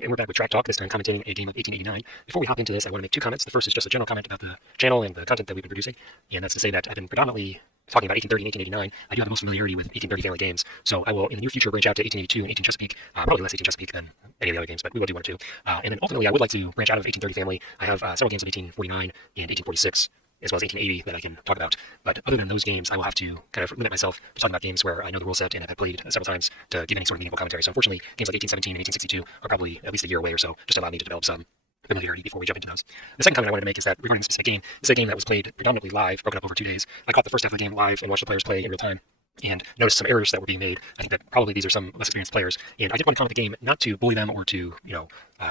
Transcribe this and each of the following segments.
And we're back with Track Talk, this time commentating a game of 1889. Before we hop into this, I want to make two comments. The first is just a general comment about the channel and the content that we've been producing, and that's to say that I've been predominantly talking about 1830 and 1889. I do have the most familiarity with 1830 family games, so I will in the near future branch out to 1882 and 18 Chesapeake, probably less 18 Chesapeake than any of the other games, but we will do one or two. And then ultimately, I would like to branch out of 1830 family. I have several games of 1849 and 1846, as well as 1880 that I can talk about. But other than those games, I will have to kind of limit myself to talking about games where I know the rule set and have played several times to give any sort of meaningful commentary. So unfortunately, games like 1817 and 1862 are probably at least a year away or so, just allow me to develop some familiarity before we jump into those. The second comment I wanted to make is that regarding this specific game, this is a game that was played predominantly live, broken up over 2 days. I caught the first half of the game live and watched the players play in real time, and noticed some errors that were being made. I think that probably these are some less experienced players, and I did want to comment the game not to bully them or to,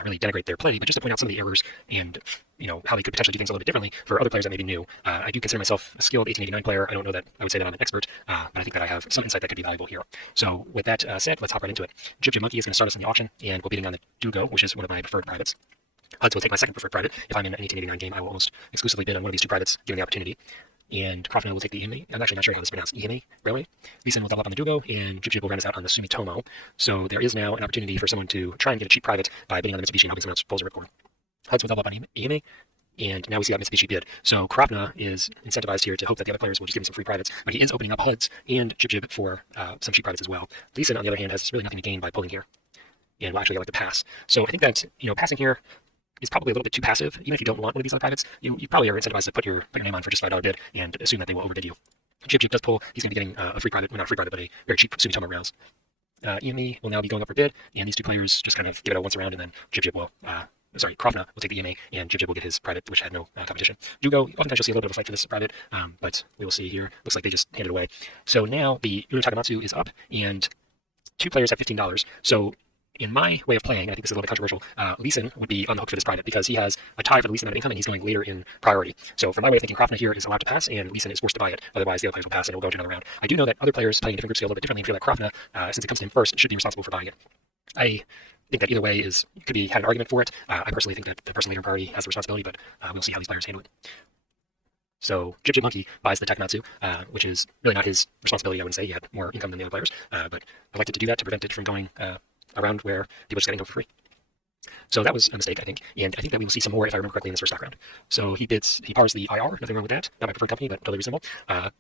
really denigrate their play, but just to point out some of the errors and, how they could potentially do things a little bit differently for other players that may be new. I do consider myself a skilled 1889 player. I don't know that I would say that I'm an expert, but I think that I have some insight that could be valuable here. So with that said, let's hop right into it. Jib Monkey is going to start us in the auction, and we'll be bidding on the Dugo, which is one of my preferred privates. Huds will take my second preferred private. If I'm in an 1889 game, I will almost exclusively bid on one of these two privates, given the opportunity. And Crofton will take the EMA. I'm actually not sure how this is pronounced. EMA Railway. Leeson will double up on the Dugo, and Jib will round us out on the Sumitomo. So there is now an opportunity for someone to try and get a cheap private by bidding on the Mitsubishi and hoping someone else pulls a ripcord. Huds will double up on EMA, and now we see that Mitsubishi bid. So Krofna is incentivized here to hope that the other players will just give him some free privates, but he is opening up Huds and Jib for some cheap privates as well. Leeson, on the other hand, has really nothing to gain by pulling here, and will actually get like the pass. So I think that passing here is probably a little bit too passive. Even if you don't want one of these other privates, you probably are incentivized to put your name on for just $5 bid and assume that they will overbid you. Jib does pull. He's going to be getting a free private, well, not a free private, but a very cheap Sumitomo rounds. EMA will now be going up for bid, and these two players just kind of give it a once around, and then Krofna will take the EMA, and Jib will get his private, which had no competition. Dugo, oftentimes you'll see a little bit of a fight for this private, but we will see here. Looks like they just handed it away. So now the Uno Takamatsu is up, and two players have $15. So in my way of playing, and I think this is a little bit controversial, Leeson would be on the hook for this private because he has a tie for the least amount of income and he's going later in priority. So from my way of thinking, Krofna here is allowed to pass and Leeson is forced to buy it. Otherwise, the other players will pass and it will go into another round. I do know that other players playing in different groups feel a little bit differently and feel that Krofna, since it comes to him first, should be responsible for buying it. I think that either way could be had an argument for it. I personally think that the person later in priority has the responsibility, but we'll see how these players handle it. So Jib Monkey buys the Takamatsu, which is really not his responsibility, I wouldn't say. He had more income than the other players, but I liked it to do that to prevent it from going around where people just getting over for free. So that was a mistake, I think, and I think that we will see some more if I remember correctly in this first stock round. So he pars the IR, nothing wrong with that, not my preferred company, but totally reasonable.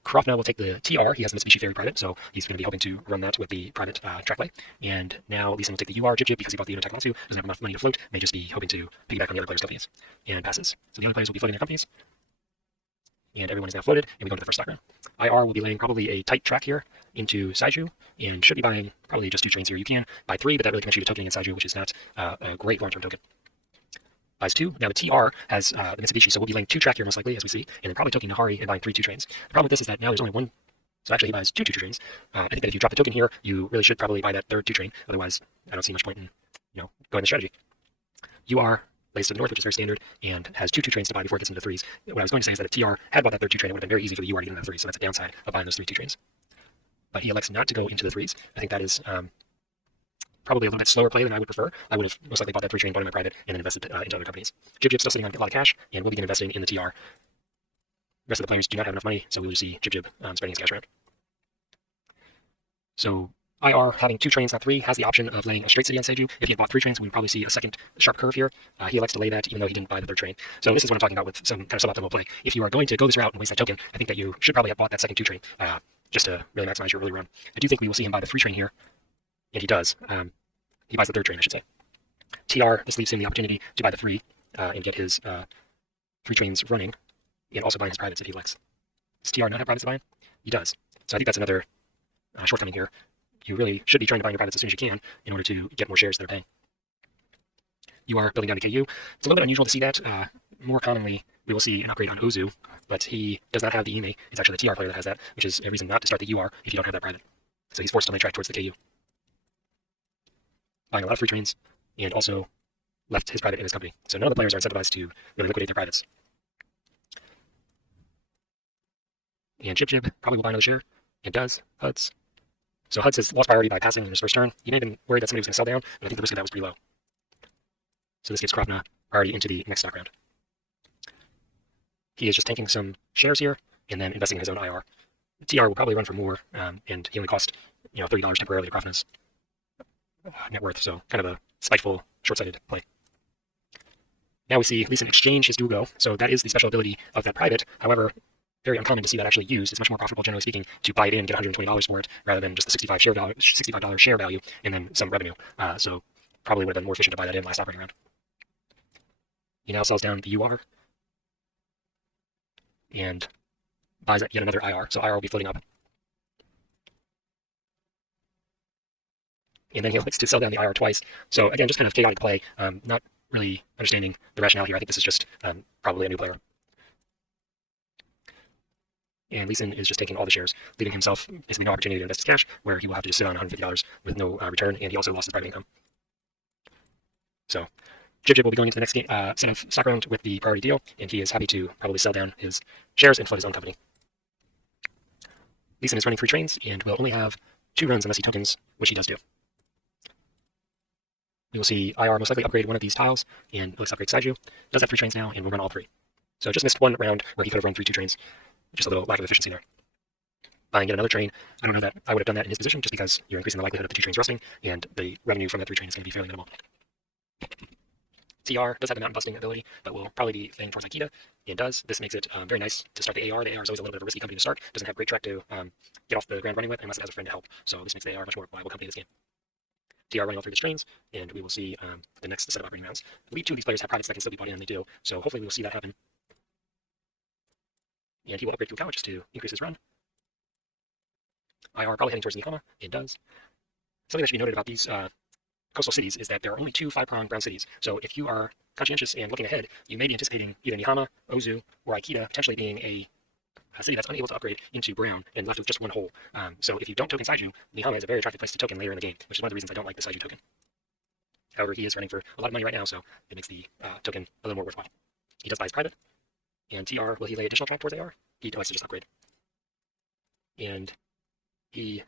Krofna will take the TR, he has the Mitsubishi Ferry private, so he's going to be hoping to run that with the private track play. And now Leeson will take the UR Jib because he bought the Uno Takamatsu, doesn't have enough money to float, may just be hoping to piggyback on the other players' companies, and passes. So the other players will be floating their companies, and everyone is now floated, and we go to the first stock round. IR will be laying probably a tight track here into Saiju, and should be buying probably just 2 trains here. You can buy 3, but that really connects you to tokening in Saiju, which is not a great long-term token. Buys 2. Now the TR has the Mitsubishi, so we'll be laying 2 track here most likely, as we see, and then probably tokening Nahari and buying 3 2 trains. The problem with this is that now there's only one, so actually he buys 2 2 trains. I think that if you drop the token here, you really should probably buy that third 2 train, otherwise I don't see much point in going the strategy. UR lays to the north, which is very standard, and has 2 2 trains to buy before it gets into the 3s. What I was going to say is that if TR had bought that third 2 train, it would have been very easy for the UR to get into the 3s, so that's a downside of buying those 3 2 trains. But he elects not to go into the 3s. I think that is probably a little bit slower play than I would prefer. I would have most likely bought that 3 train, bought in my private, and then invested into other companies. Jib still sitting on a lot of cash, and will begin investing in the TR. The rest of the players do not have enough money, so we will see Jib spreading his cash around. So IR, having 2 trains, not 3, has the option of laying a straight city on Seiju. If he had bought 3 trains, we would probably see a second sharp curve here. He elects to lay that even though he didn't buy the third train. So this is what I'm talking about with some kind of suboptimal play. If you are going to go this route and waste that token, I think that you should probably have bought that second 2 train just to really maximize your early run. I do think we will see him buy the 3 train here, and he does. He buys the third train, I should say. TR, this leaves him the opportunity to buy the 3 and get his 3 trains running, and also buy his privates if he elects. Does TR not have privates to buy? He does. So I think that's another shortcoming here. You really should be trying to buy your privates as soon as you can in order to get more shares that are paying. You are building down to KU. It's a little bit unusual to see that. More commonly, we will see an upgrade on Ozu, but he does not have the EMA. It's actually the TR player that has that, which is a reason not to start the UR if you don't have that private. So he's forced to lay track towards the KU. Buying a lot of free trains, and also left his private in his company. So none of the players are incentivized to really liquidate their privates. And Jib probably will buy another share, and does. Huds. So Huds has lost priority by passing in his first turn. He may have been worried that somebody was going to sell down, but I think the risk of that was pretty low. So this gives Krofna priority into the next stock round. He is just tanking some shares here and then investing in his own IR. TR will probably run for more, and he only cost $30 temporarily to Krofna's net worth. So kind of a spiteful short-sighted play. Now we see Leeson exchange his Dugo, so that is the special ability of that private. However, very uncommon to see that actually used. It's much more profitable, generally speaking, to buy it in, get $120 for it, rather than just the $65 share value and then some revenue. So probably would have been more efficient to buy that in last operating round. He now sells down the UR and buys yet another IR, so IR will be floating up. And then he likes to sell down the IR twice. So again, just kind of chaotic play, not really understanding the rationale here. I think this is just probably a new player. And Leeson is just taking all the shares, leaving himself basically no opportunity to invest his cash, where he will have to just sit on $150 with no return, and he also lost his private income. So Jib will be going into the next set of stock round with the priority deal, and he is happy to probably sell down his shares and float his own company. Leeson is running 3 trains and will only have 2 runs unless he tokens, which he does do. We will see IR most likely upgrade one of these tiles, and let's upgrade Saiju. Does have 3 trains now, and will run all 3. So just missed one round where he could have run through 2 trains. Just a little lack of efficiency there. Buying yet another train, I don't know that I would have done that in his position, just because you're increasing the likelihood of the 2 trains rusting, and the revenue from that 3 train is going to be fairly minimal. TR does have the mountain busting ability, but will probably be leaning towards Aikida, and does. This makes it very nice to start the AR. The AR is always a little bit of a risky company to start. Doesn't have great track to get off the ground running with, unless it has a friend to help. So this makes the AR a much more viable company in this game. TR running all 3 of his trains, and we will see the next set of operating rounds. I believe 2 of these players have privates that can still be bought in, and they do. So hopefully we will see that happen. And he will upgrade Fukawa just to increase his run. IR probably heading towards Nihama, and does. Something that should be noted about these coastal cities is that there are only 2 5-prong brown cities. So if you are conscientious and looking ahead, you may be anticipating either Nihama, Ozu, or Aikida potentially being a city that's unable to upgrade into brown and left with just 1 hole. So if you don't token Saiju, Nihama is a very attractive place to token later in the game, which is one of the reasons I don't like the Saiju token. However, he is running for a lot of money right now, so it makes the token a little more worthwhile. He does buy his private, and TR, will he lay additional track towards AR? He likes to just upgrade. And he,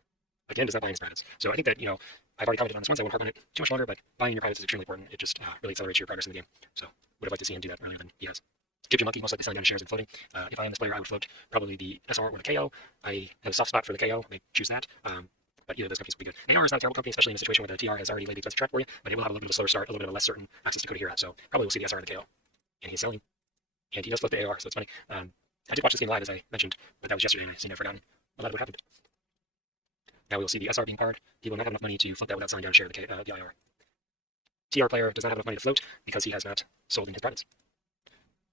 again, does not buy his privates. So I think that, I've already commented on this once, I won't harp on it too much longer, but buying your privates is extremely important. It just really accelerates your progress in the game. So would have liked to see him do that earlier than he has. Gypsy Monkey most likely selling down his shares and floating. If I am this player, I would float probably the SR or the KO. I have a soft spot for the KO. I may choose that. But either of those companies would be good. AR is not a terrible company, especially in a situation where the TR has already laid the defensive track for you, but it will have a little bit of a slower start, a little bit of a less certain access to Coda here. So probably we'll see the SR and the KO. And he's selling. And he does float the AR, so it's funny. I did watch this game live, as I mentioned, but that was yesterday, and I seem to have forgotten a lot of what happened. Now we will see the SR being parred. He will not have enough money to float that without selling down a share of the IR. TR player does not have enough money to float because he has not sold in his privates.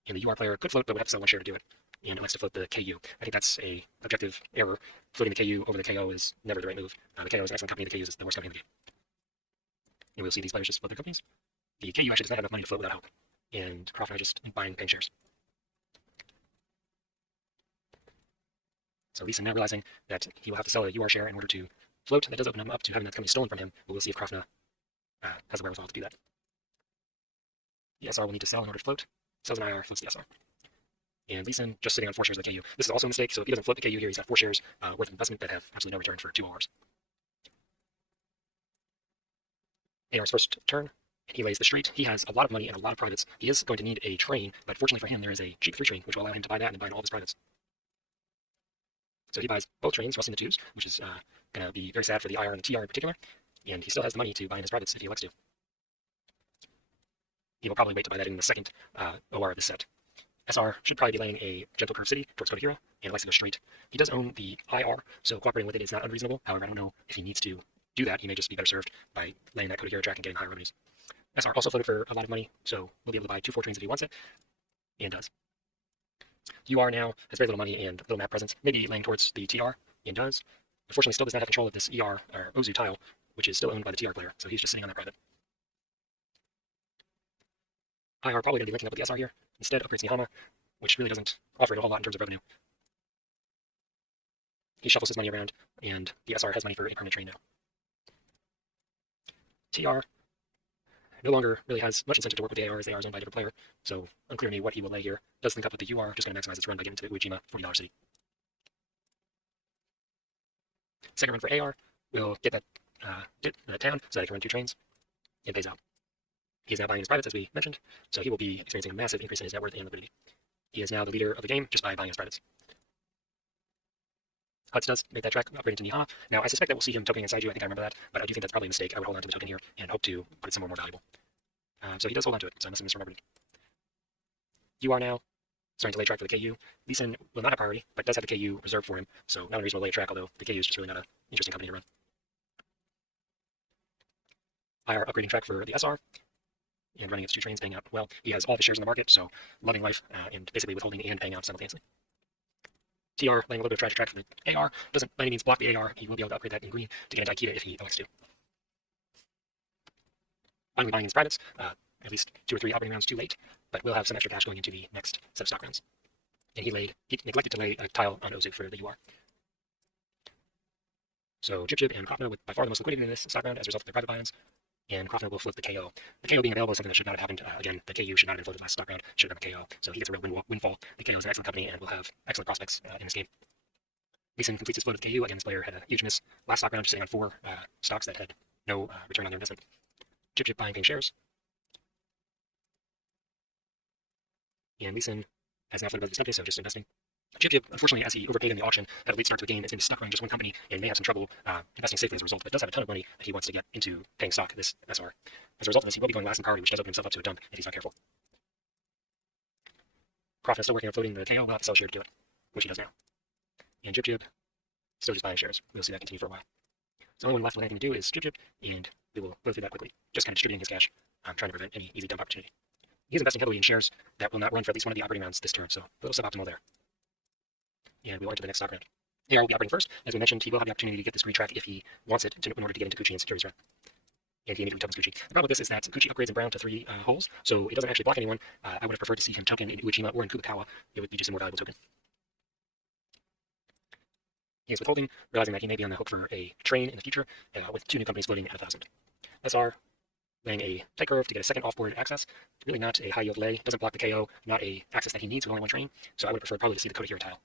And the UR player could float, but would have to sell 1 share to do it. And likes to float the KU. I think that's a objective error. Floating the KU over the KO is never the right move. The KO is an excellent company. The KU is the worst company in the game. And we'll see these players just float their companies. The KU actually does not have enough money to float without help. And Croft and I just paying shares. So Leeson now realizing that he will have to sell a UR share in order to float. That does open him up to having that company stolen from him, but we'll see if Krafna has the wherewithal to do that. The SR will need to sell in order to float. Sells an IR, floats the SR. And Leeson just sitting on 4 shares of the KU. This is also a mistake, so if he doesn't float the KU here, he's got 4 shares worth of investment that have absolutely no return for 2 hours. AR's first turn, and he lays the street. He has a lot of money and a lot of privates. He is going to need a train, but fortunately for him, there is a cheap 3 train, which will allow him to buy that and buy all of his privates. So he buys both trains, rusting the 2s, which is going to be very sad for the IR and the TR in particular, and he still has the money to buy in his privates if he elects to. He will probably wait to buy that in the second OR of this set. SR should probably be laying a gentle curve city towards Coda Hero, and likes to go straight. He does own the IR, so cooperating with it is not unreasonable. However, I don't know if he needs to do that. He may just be better served by laying that Coda Hero track and getting higher revenues. SR also floated for a lot of money, so we'll be able to buy 2 4 trains if he wants it, and does. UR now has very little money and little map presence, maybe laying towards the TR, and does. Unfortunately, still does not have control of this ER, or Ozu tile, which is still owned by the TR player, so he's just sitting on that private. IR probably going to be linking up with the SR here. Instead, upgrades Nihama, which really doesn't offer it a whole lot in terms of revenue. He shuffles his money around, and the SR has money for a permanent train now. TR no longer really has much incentive to work with the AR, as the AR is owned by a different player, so unclear to me what he will lay here. Does link up with the UR, just going to maximize its run by getting to the Uejima $40 city. Second run for AR will get that town, so that he can run 2 trains, and pays out. He is now buying his privates, as we mentioned, so he will be experiencing a massive increase in his net worth and liquidity. He is now the leader of the game just by buying his privates. Hutz does make that track upgrade into Niha. Now, I suspect that we'll see him tokening inside you. I think I remember that, but I do think that's probably a mistake. I would hold on to the token here and hope to put it somewhere more valuable. So he does hold on to it, so I must have misremembered it. You are now starting to lay track for the KU. Leeson will not have priority, but does have the KU reserved for him, so not unreasonable to lay a track, although the KU is just really not an interesting company to run. IR upgrading track for the SR, and running its 2 trains, paying out well. He has all of his shares in the market, so loving life, and basically withholding and paying out simultaneously. TR laying a little bit of tragic track for the AR. Doesn't by any means block the AR. He will be able to upgrade that in green to get into Aikida if he elects to. Finally buying his privates, at least 2 or 3 operating rounds too late, but we'll have some extra cash going into the next set of stock rounds. And he neglected to lay a tile on Ozu for the UR. So Jib and Krofna with by far the most liquidity in this stock round as a result of their private buy-ins, and Krofna will flip the KO. The KO being available is something that should not have happened. Again, the KU should not have been floated last stock round, should have been a KO, so he gets a real windfall. The KO is an excellent company and will have excellent prospects in this game. Leeson completes his float of the KU. Again, this player had a huge miss last stock round, just sitting on 4 stocks that had no return on their investment. Jib buying paying shares. And Leeson has now floated above the so just investing. Jib, unfortunately, as he overpaid in the auction, had a late start to a game. It's been stuck around just one company and may have some trouble investing safely as a result, but does have a ton of money that he wants to get into paying stock this SR. As a result of this, he will be going last in priority, which does open himself up to a dump if he's not careful. Crawford is still working on floating the KO. We'll have to sell a share to do it, which he does now. And Jib still just buying shares. We'll see that continue for a while. So the only one left with anything to do is Jib, and we will go through that quickly. Just kind of distributing his cash, trying to prevent any easy dump opportunity. He's investing heavily in shares that will not run for at least one of the operating rounds this turn, so a little suboptimal there. And we'll enter the next stock round. AR will be operating first. As we mentioned, he will have the opportunity to get this green track if he wants it in order to get into Gucci and securities run. And he immediately tokens Gucci. The problem with this is that Gucci upgrades in brown to 3 holes, so it doesn't actually block anyone. I would have preferred to see him token in Uechima or in Kubikawa. It would be just a more valuable token. He is withholding, realizing that he may be on the hook for a train in the future, with 2 new companies floating at 1,000. SR laying a tight curve to get a second off-board access. Really not a high-yield lay. Doesn't block the KO, not a access that he needs with only 1 train, so I would prefer probably to see the Coda Hero tile.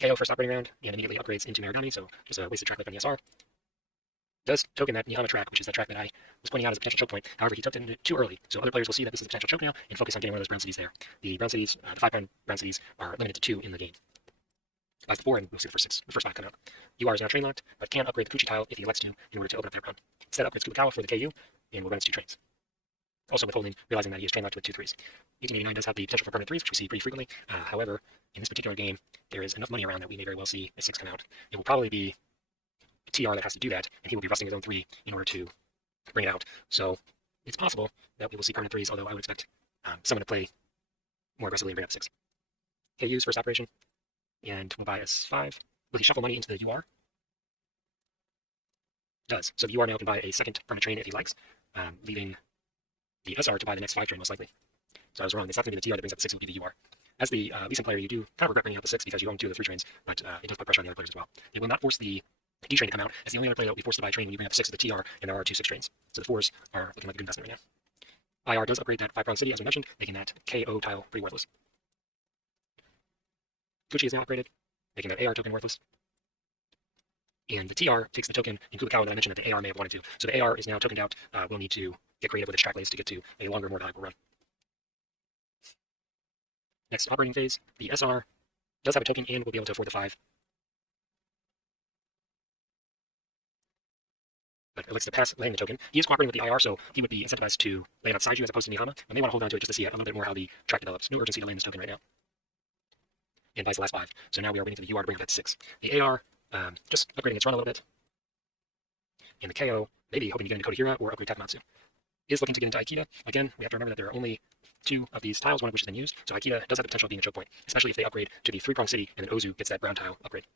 KO first operating round, and immediately upgrades into Marigami, so just a wasted track left on the SR. Does token that Nihama track, which is that track that I was pointing out as a potential choke point. However, he took it too early, so other players will see that this is a potential choke now and focus on getting one of those brown cities there. The brown cities, the 5 brown cities, are limited to 2 in the game. That's the 4, and we'll see the first 5 come out. UR is now train locked, but can upgrade the Kuchi tile if he elects to in order to open up their brown. Instead, upgrades Kubikawa for the KU, and will run its 2 trains. Also withholding, realizing that he is train locked with 2 3s. 1889 does have the potential for permanent 3s, which we see pretty frequently. However, in this particular game, there is enough money around that we may very well see a 6 come out. It will probably be TR that has to do that, and he will be rusting his own 3 in order to bring it out. So it's possible that we will see permanent 3s, although I would expect someone to play more aggressively and bring up 6. KU's first operation, and we'll buy S5. Will he shuffle money into the UR? Does. So the UR now can buy a second permanent train if he likes, leaving the SR to buy the next 5 train most likely. So I was wrong. It's not going to be the TR that brings up the 6, it will be the UR. As the Leeson player, you do kind of regret bringing up the 6 because you own 2 of the 3 trains, but it does put pressure on the other players as well. It will not force the D train to come out, as the only other player that will be forced to buy a train when you bring up 6 is the TR, and there are 2 6 trains. So the 4s are looking like a good investment right now. IR does upgrade that 5 brown city, as we mentioned, making that KO tile pretty worthless. Gucci is now upgraded, making that AR token worthless. And the TR takes the token in Kubikawa that I mentioned that the AR may have wanted to. So the AR is now tokened out. We'll need to get creative with its track lays to get to a longer, more valuable run. Next operating phase, the SR does have a token and will be able to afford the 5. But it looks to pass laying the token. He is cooperating with the IR, so he would be incentivized to lay it outside you as opposed to Nihama. And they want to hold on to it just to see a little bit more how the track develops. No urgency to land this token right now. And buys the last 5. So now we are waiting for the UR to bring up that 6. The AR, just upgrading its run a little bit. And the KO, maybe hoping to get into Kodahira or upgrade Takamatsu. Is looking to get into Aikida. Again, we have to remember that there are only 2 of these tiles, one of which has been used. So Aikida does have the potential of being a choke point, especially if they upgrade to the 3-prong city and then Ozu gets that brown tile upgrade.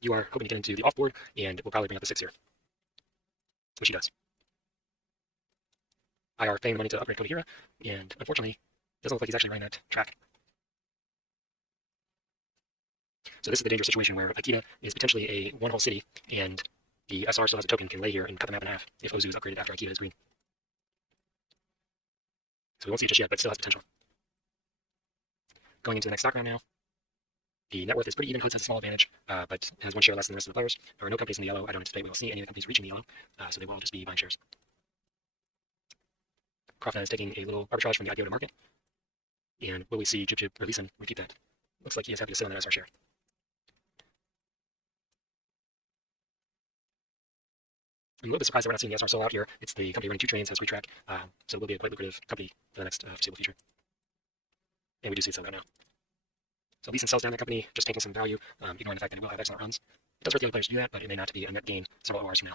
You are hoping to get into the off-board, and we'll probably bring up the 6 here, which he does. IR paying the money to upgrade Kodahira, and unfortunately, doesn't look like he's actually running that track. So this is the dangerous situation where Aikida is potentially a 1-hole city, and the SR still has a token, can lay here and cut the map in half if Ozu is upgraded after Aikida is green. So we won't see it just yet, but it still has potential. Going into the next stock round now. The net worth is pretty even. Hoods has a small advantage, but has 1 share less than the rest of the players. There are no companies in the yellow. I don't anticipate we will see any of the companies reaching the yellow, so they will all just be buying shares. Krofna is taking a little arbitrage from the IPO to market. And will we see Jib or Leeson repeat that? Looks like he is happy to sit on that SR share. I'm a little bit surprised that we're not seeing the SR sold out here. It's the company running two trains, has retrack, so it will be a quite lucrative company for the next foreseeable future. And we do see it sell out now. So Leeson sells down the company, just taking some value, ignoring the fact that it will have excellent runs. It does hurt the other players to do that, but it may not be a net gain several hours from now.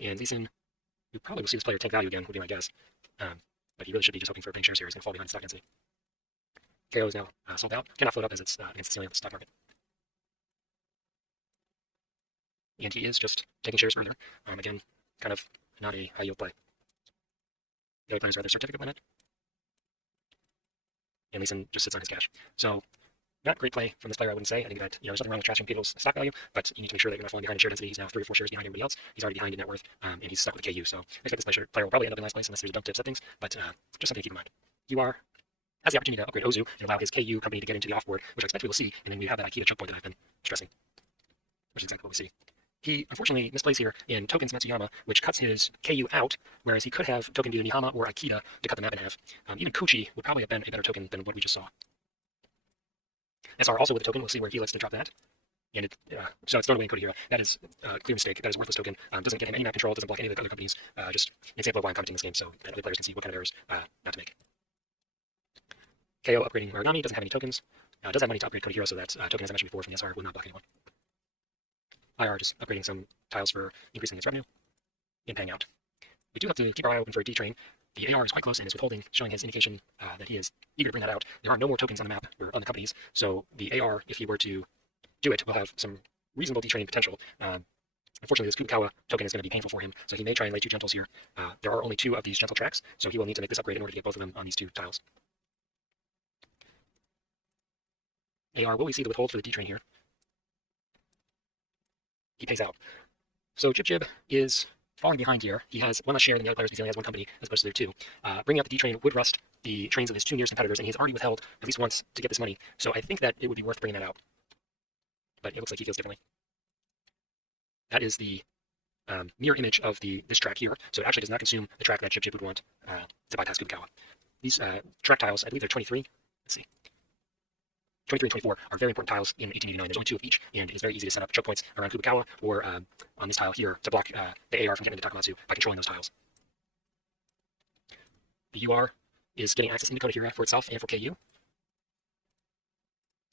And Leeson, you probably will see this player take value again, would be my guess. But he really should be just hoping for paying shares here. He's going to fall behind stock density. KO is now sold out. Cannot float up as it's against the ceiling of the stock market. And he is just taking shares further. Again, kind of not a high yield play. The other players are either certificate limit, and Leeson just sits on his cash. So not great play from this player, I wouldn't say. I think that there's nothing wrong with trashing people's stock value, but you need to make sure that you're not falling behind in share density. He's now 3 or 4 shares behind everybody else. He's already behind in net worth, and he's stuck with a KU. So I expect this player will probably end up in last place unless there's a dump tip settings, but just something to keep in mind. UR has the opportunity to upgrade Ozu and allow his KU company to get into the offboard, which I expect we will see, and then we have that Akita choke point that I've been stressing, which is exactly what we see. He unfortunately misplays here in tokens Matsuyama, which cuts his KU out, whereas he could have tokened either Nihama or Akita to cut the map in half. Even Kuchi would probably have been a better token than what we just saw. SR also with a token, we'll see where he lets to drop that. And so it's thrown away in Kodahira. That is a clear mistake. That is a worthless token. Doesn't get him any map control, doesn't block any of the other companies. Just an example of why I'm commenting this game so that other players can see what kind of errors not to make. KO upgrading Marugami, doesn't have any tokens. Does have money to upgrade Kodahira, so that token, as I mentioned before, from the SR will not block anyone. IR just upgrading some tiles for increasing its revenue and paying out. We do have to keep our eye open for a D train. The AR is quite close and is withholding, showing his indication that he is eager to bring that out. There are no more tokens on the map or on the companies, so the AR, if he were to do it, will have some reasonable D train potential. Unfortunately, this Kubikawa token is going to be painful for him, so he may try and lay 2 gentles here. There are only 2 of these gentle tracks, so he will need to make this upgrade in order to get both of them on these 2 tiles. AR, will we see the withhold for the D train here? He pays out. So Jib is falling behind here. He has one less share than the other players because he only has 1 company as opposed to their 2. Bringing out the D train would rust the trains of his 2 nearest competitors, and he's already withheld at least once to get this money. So I think that it would be worth bringing that out. But it looks like he feels differently. That is the mirror image of this track here. So it actually does not consume the track that Jib would want to bypass Kubikawa. These track tiles, I believe they're 23. Let's see. 23 and 24 are very important tiles in 1889. There's only 2 of each, and it is very easy to set up choke points around Kubikawa or on this tile here to block the AR from getting into Takamatsu by controlling those tiles. The UR is getting access into Kodahira for itself and for KU.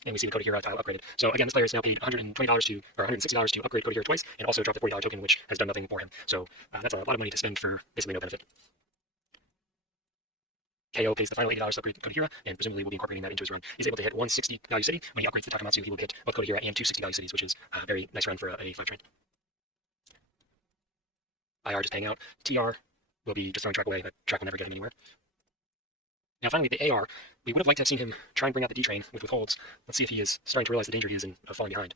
And we see the Kodahira tile upgraded. So again, this player has now paid $120 or $160 to upgrade Kodahira twice, and also dropped the $40 token, which has done nothing for him. So that's a lot of money to spend for basically no benefit. KO pays the final $80 to upgrade Kodahira, and presumably will be incorporating that into his run. He's able to hit 160 value city. When he upgrades the Takamatsu, he will get both Kodahira and 260 value cities, which is a very nice run for a 5 train. IR just paying out. TR will be just throwing track away. That track will never get him anywhere. Now finally, the AR, we would have liked to have seen him try and bring out the D train with withholds. Let's see if he is starting to realize the danger he is in of falling behind.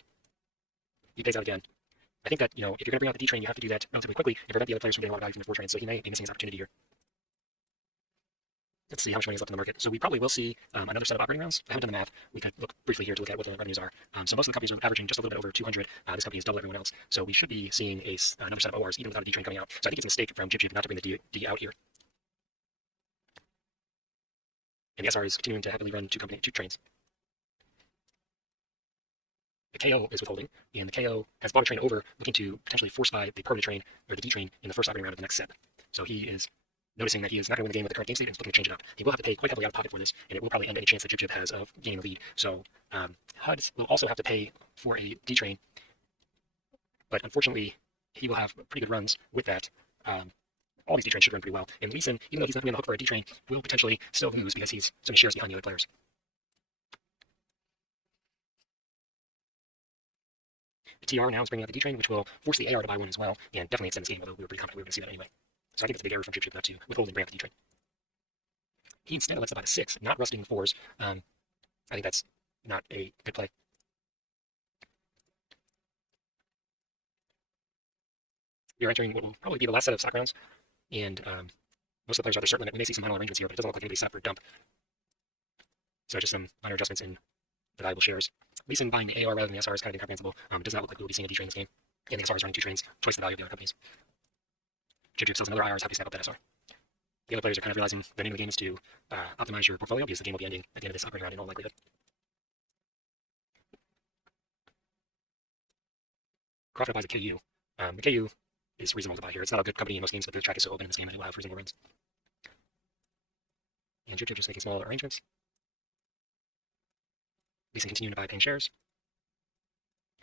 He pays out again. I think that, if you're going to bring out the D train, you have to do that relatively quickly and prevent the other players from getting a lot of value from the 4 trains, so he may be missing his opportunity here. Let's see how much money is left in the market. So we probably will see another set of operating rounds. I haven't done the math. We could look briefly here to look at what the revenues are. So most of the companies are averaging just a little bit over 200. This company is double everyone else. So we should be seeing another set of ORs even without a D train coming out. So I think it's a mistake from Jib not to bring the D out here. And the SR is continuing to happily run 2 trains. The KO is withholding, and the KO has bought a train over, looking to potentially force buy the permanent train or the D train in the first operating round of the next set. So he is noticing that he is not going to win the game with the current game state and is looking to change it up. He will have to pay quite heavily out of pocket for this, and it will probably end any chance that Jib has of gaining the lead. So HUD will also have to pay for a D train, but unfortunately, he will have pretty good runs with that. All these D trains should run pretty well. And Leeson, even though he's not going to hook for a D train, will potentially still lose because he's so many shares behind the other players. The TR now is bringing out the D train, which will force the AR to buy one as well, and definitely extend this game, although we were pretty confident we were going to see that anyway. So I think it's a big error from Jib not to withhold and bring out the D train. He instead elects to buy the 6, not rusting the 4s. I think that's not a good play. We are entering what will probably be the last set of stock rounds, and most of the players are certain that we may see some minor arrangements here, but it doesn't look like anybody's set for a dump. So just some minor adjustments in the valuable shares. Leeson buying the AR rather than the SR is kind of incomprehensible. It does not look like we will be seeing a D train in this game. And the SR is running 2 trains, twice the value of the other companies. Jib sells another IR is happy to snap up that SR. The other players are kind of realizing the name of the game is to optimize your portfolio because the game will be ending at the end of this operating round in all likelihood. Profit buys a KU. The KU is reasonable to buy here. It's not a good company in most games, but the track is so open in this game and it will have reasonable runs. And Jib just making small arrangements. Leeson continuing to buy paying shares.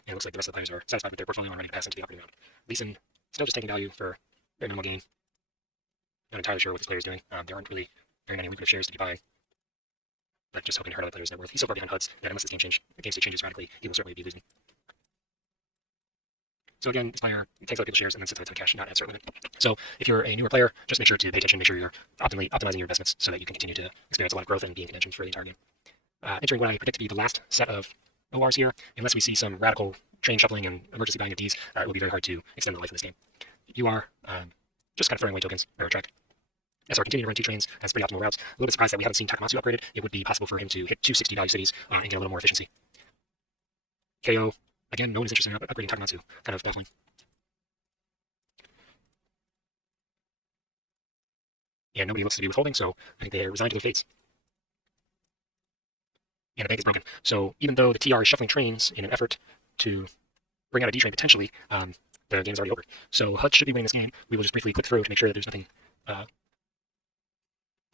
And it looks like the rest of the players are satisfied with their portfolio and ready to pass into the operating round. Leeson still just taking value for very minimal gain. Not entirely sure what this player is doing. There aren't really very many lucrative shares to be buying, but just hoping to hurt other players' net worth. He's so far behind HUDs that unless this game state changes radically, he will certainly be losing. So again, this player takes other people's shares and then sits outside the cash, not at start limit. So if you're a newer player, just make sure to pay attention, make sure you're optimizing your investments so that you can continue to experience a lot of growth and be in contention for the entire game. Entering what I predict to be the last set of ORs here, unless we see some radical train shuffling and emergency buying of Ds, it will be very hard to extend the life of this game. You are just kind of throwing away tokens or track. SR continuing to run 2 trains, has pretty optimal routes. A little bit surprised that we haven't seen Takamatsu upgraded. It would be possible for him to hit 260 value cities and get a little more efficiency. KO, again, no one is interested in upgrading Takamatsu. Kind of baffling. And nobody looks to be withholding, so I think they're resigned to their fates. And the bank is broken. So even though the TR is shuffling trains in an effort to bring out a D train potentially, the game is already over. So HUD should be winning this game. We will just briefly click through to make sure that there's nothing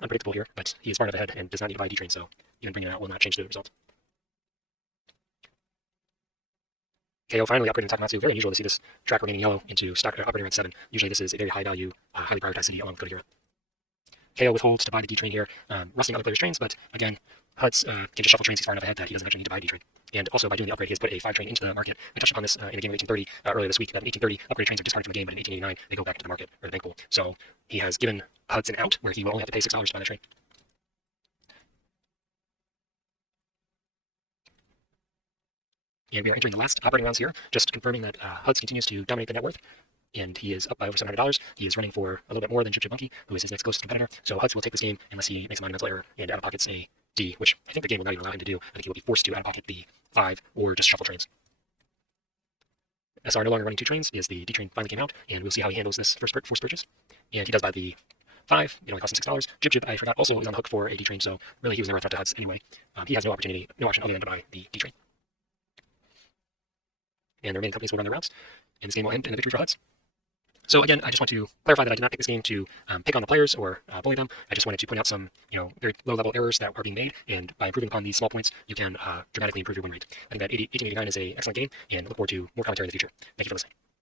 unpredictable here, but he is far enough ahead and does not need to buy a D train, so even bringing it out will not change the result. KO finally upgrading Takamatsu. Very unusual to see this track remaining yellow into stock operating around 7. Usually this is a very high value, highly prioritized city along with Kota Hira. KO withholds to buy the D train here, rusting other players' trains, but again, HUDs can just shuffle trains. He's far enough ahead that he doesn't actually need to buy a D train. And also by doing the upgrade, he has put a 5 train into the market. I touched upon this in a game of 1830 earlier this week, that in 1830, upgraded trains are discarded from the game, but in 1889, they go back into the market, or the bank pool. So he has given HUDs an out, where he will only have to pay $6 to buy the train. And we are entering the last operating rounds here, just confirming that HUDs continues to dominate the net worth, and he is up by over $700. He is running for a little bit more than Chip Monkey, who is his next closest competitor. So HUDs will take this game unless he makes a monumental error and out-of-pockets a D, which I think the game will not even allow him to do. I think he will be forced to out-of-pocket the 5 or just shuffle trains. SR no longer running 2 trains, is the D train finally came out, and we'll see how he handles this first forced purchase. And he does buy the 5, it only costs him $6. Jib, I forgot, also is on the hook for a D train, so really he was never a threat to HUDs anyway. He has no option other than to buy the D train. And the remaining companies will run their routes, and this game will end in a victory for HUDs. So again, I just want to clarify that I did not pick this game to pick on the players or bully them. I just wanted to point out some, very low-level errors that are being made, and by improving upon these small points, you can dramatically improve your win rate. I think that 1889 is an excellent game, and look forward to more commentary in the future. Thank you for listening.